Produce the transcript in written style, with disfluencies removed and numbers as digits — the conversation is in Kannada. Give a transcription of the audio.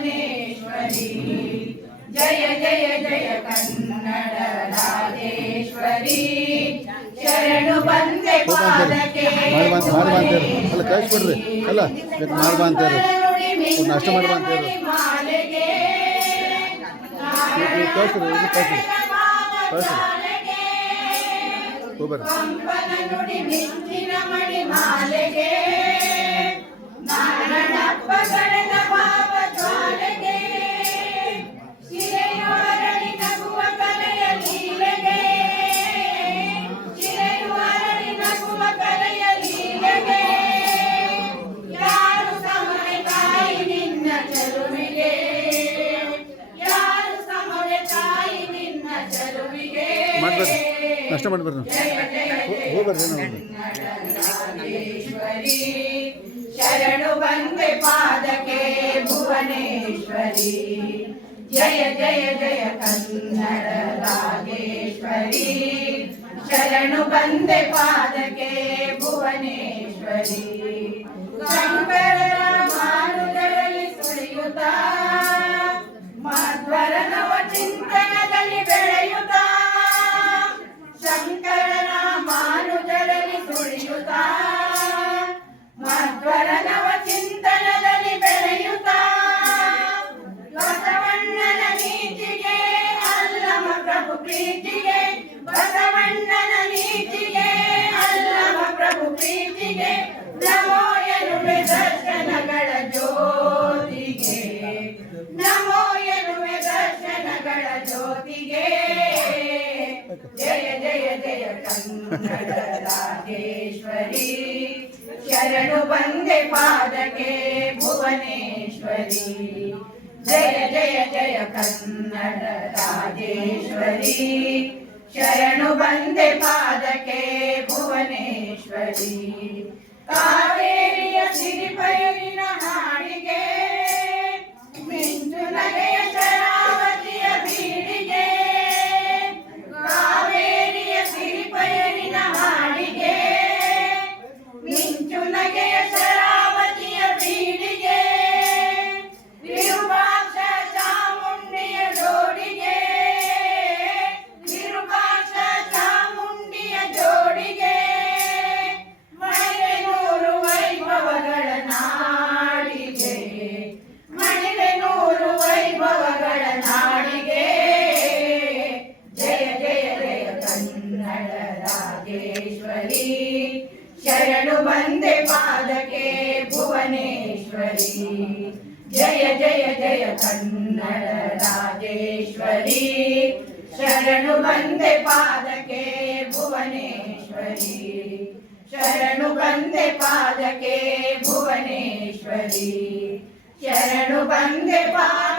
ಭುವನೇಶ್ವರಿ ಜಯ ಜಯ ಜಯ ಕನ್ನಡ ರಾಜೇಶ್ವರಿ ಶರಣು ಬಂದೆ ಪಾದಕ್ಕೆ ಅಲ್ಲ ಕಳಿಸ್ಬಿಡ್ರಿ ಅಲ್ಲ ಮಾಡ್ಬಾ ಅಂತಾರೆ ಅಷ್ಟ ಮಾಡ್ಬಾ ಅಂತಾರೆ ಕಳಿಸ್ರಿ ಇದು ಕಳಿಸ್ರಿ ಕಳಿಸ್ರಿ ಹೋಗ್ಬರ್ರಿ ಮಾಡ್ಬರ್ರಿ ನಷ್ಟ ಮಾಡ್ಬರ್ರಿ ಹೋಗ್ಬರ್ರಿ ಶರಣು ಬಂದೆ ಪಾದಕ್ಕೆ ಭುವನೇಶ್ವರಿ ಜಯ ಜಯ ಜಯ ಕನ್ನಡ ರಾಜೇಶ್ವರಿ ಶರಣು ಬಂದೆ ಪಾದಕ್ಕೆ ಭುವನೇಶ್ವರಿ ಶಂಕರರ ಮಾರುಗಳಲ್ಲಿ ಸುಳಿಯುತ್ತ ಮಧ್ವರ ನವ ಚಿಂತನದಲ್ಲಿ ಬೆಳೆಯುತ್ತ ಶಂಕರನ ಮಾನುಜರಲ್ಲಿ ಸುಳಿಯುತ್ತ ಮಧ್ವರ ನವ ಚಿಂತನದಲ್ಲಿ ಬೆಳೆಯುತ್ತ ಬಸವಣ್ಣನ ನೀತಿಗೆ ಅಲ್ಲಮ ಪ್ರಭು ಪ್ರೀತಿಗೆ ಬಸವಣ್ಣನ ನೀತಿಗೆ ಅಲ್ಲಮ ಪ್ರಭು ಪ್ರೀತಿಗೆ ನಮೋ ಎನ್ನುವೆ ದರ್ಶನಗಳ ಜ್ಯೋತಿಗೆ ನಮೋ ಎನ್ನುವೆ ದರ್ಶನಗಳ ಜ್ಯೋತಿಗೆ ಜಯ ಜಯ ಜಯ ಕನ್ನಡ ರಾಜೇಶ್ವರಿ ಶರಣು ಬಂದೆ ಪಾದಕ್ಕೆ ಭುವನೇಶ್ವರಿ ಜಯ ಜಯ ಜಯ ಕನ್ನಡ ರಾಜೇಶ್ವರಿ ಶರಣು ಬಂದೆ ಪಾದಕ್ಕೆ ಭುವನೇಶ್ವರಿ ಕಾವೇರಿಯ ಸಿರಿಪಯಲಿನ ಹಾಡಿಗೆ ಮಿಂಚು ನಗೆಯ ಶರಾವತಿಯ ಬೀಡಿಗೆ ಕಾವೇರಿಯ ಸಿರಿಪಯಲಿನ ಹಾಡಿಗೆ ಮಿಂಚು ನಗೆಯ ಶರಾವತಿಯ ಬೀಡಿಗೆ ವಿರೂಪಾಕ್ಷ ಚಾಮುಂಡಿಯ ಜೋಡಿಗೆ ವಿರೂಪಾಕ್ಷ ಚಾಮುಂಡಿಯ ಜೋಡಿಗೆ ಮಣಿವೆ ನೂರು ವೈಭವಗಳ ನಾಡಿಗೆ ಮಣಿವೆ ನೂರು ವೈಭವಗಳ ನಾಡಿಗೆ ಜಯ ಜಯ ಜಯ ಕನ್ನಡ ರಾಜೇಶ್ವರಿ ಶರಣು ಬಂದೆ ಪಾದಕ್ಕೆ ಭುವನೇಶ್ವರಿ ಜಯ ಜಯ ಜಯ ಕನ್ನಡ ರಾಜೇಶ್ವರಿ ಶರಣು ಬಂದೆ ಪಾದಕ್ಕೆ ಭುವನೇಶ್ವರಿ ಶರಣು ಬಂದೆ ಪಾದಕ್ಕೆ ಭುವನೇಶ್ವರಿ ಶರಣು ಬಂದೆ ಪಾದ